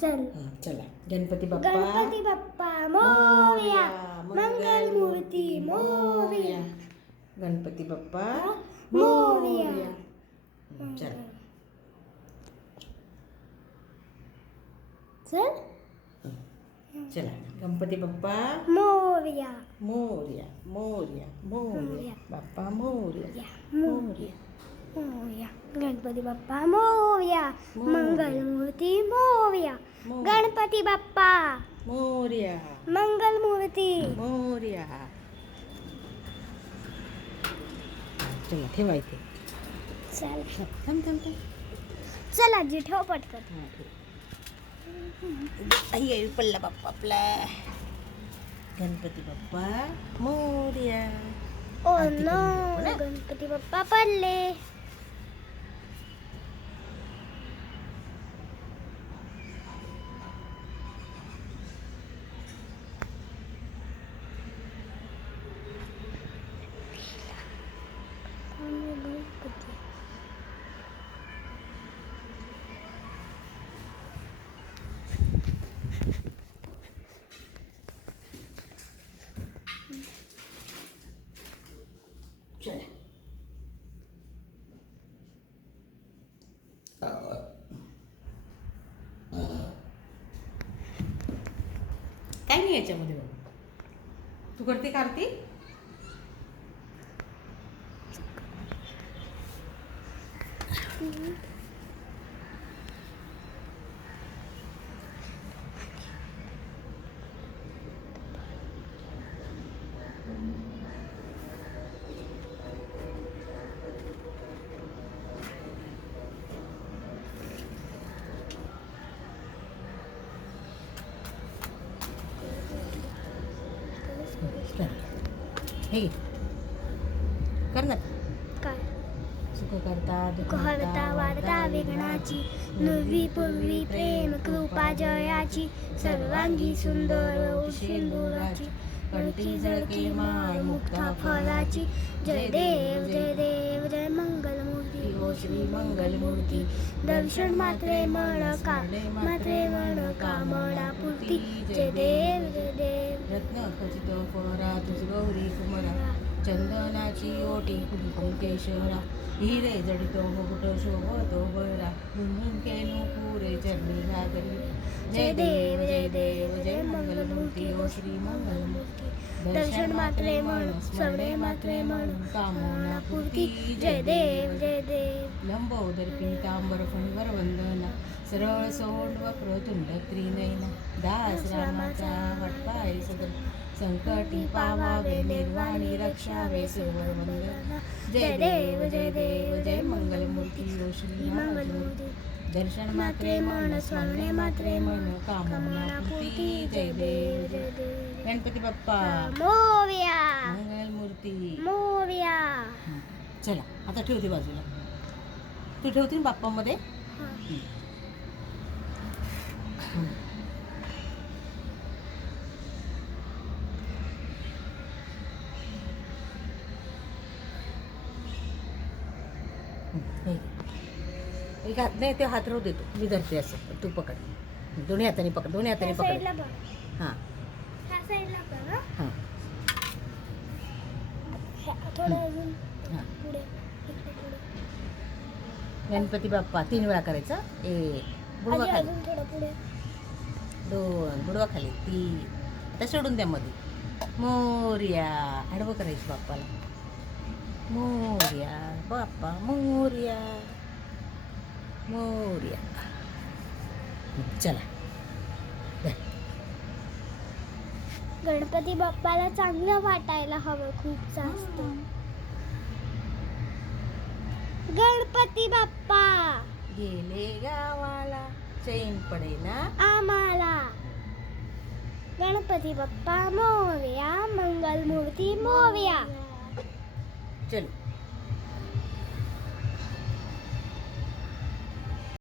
चल. चला. गणपती बाप्पा गणपती बाप्पा मोरया, मंगल मूर्ती मोरया, गणपती बाप्पा मोरया. चला. चल. चला. गणपती बाप्पा मोरया, मोरया मोरया मोरया बाप्पा मोरया मोरया मोरया. गणपती बाप्पा मोरया, मंगल मूर्ती मोरया. गणपती बाप्पा मोरया मंगल मूर्ती मोरया. चला ठेवा इथे. चल. थांब थांब थांब. चल आजी ठेव पटकन. हां ठेव. आई पडला बाप्पा आपला. गणपती बाप्पा मोरया. ओ आरती नो, करून घेऊ ना. गणपती बाप्पा पडले. चला. काय नाही याच्यामध्ये बघ. तू करते का आरती? हे घे. कर ना. काय सुख करता दुःख हरता वार्ता विघ्नाची, नुवी पूर्वी प्रेम कृपा जयाची, सर्वांगी सुंदर सिंदुराची, कंठी झळके माळ मुक्ता फळाची. जय देव जय देव जय मंगल मूर्ती ओ श्री मंगल मूर्ती. दर्शन मात्रे मन कामना पूर्ती. जय देव जय देव. रत्न खचित फोरा तुझ गौरी कुमरा, चंदनाची ओटी कुंकुम केशरा, हिरे जडितो मुकुट शोभतो बरा, केनु पुरे चरणी घागरी. जय देव जय देव जय मंगल मूर्ती ओ श्री मंगल मूर्ती. दर्शन मात्रे मन स्मरणे मात्रे मन कामना पूर्ती. जय देव जय देव. लंबोदर पीतांबर फणीवर वंदना, सरळ सोंड वक्र तुंड त्रिनयना, दास रामाचा वटपाय सदन, संकटी पावावे निर्वाणी रक्षावे सुवर वंदना. जय देव जय देव जय मंगल मूर्ती ओ श्री मंगल मूर्ती. दर्शन मात्रे मन स्मरणे मात्रे मन कामना पूर्ती. जय देव जय देव. गणपती बाप्पा मोरया मंगल मूर्ती मोरया. चला आता ठेवते बाजूला. तू ठेवते ना बाप्पामध्ये. एक हात नाही, ते हात राहू देतो. मी धरते असं, तू पकड. दोन्ही हाताने पकड, दोन्ही हाताने त्या साईडला पकड. बघ. हां त्या साईडला बघ, हं. हां थोडं अजून हां. पुढे, इकडे पुढे. गणपती बाप्पा 3 वेळा करायचा. बुडवा आजी, खाली, अजून थोडं पुढे. 2 बुडवा खाली, 3. आता सोडून द्या मध्ये. मोरया आडवं करायचं बाप्पाला. मोरया बाप्पा मोरया मोरया. चला. गणपती बाप्पाला चांगलं वाटायला हवं खूप जास्त. गणपती बाप्पा गेले गावाला, चैन पडेना आम्हाला. गणपती बाप्पा मोरया, मंगल मूर्ती मोरया. चलो.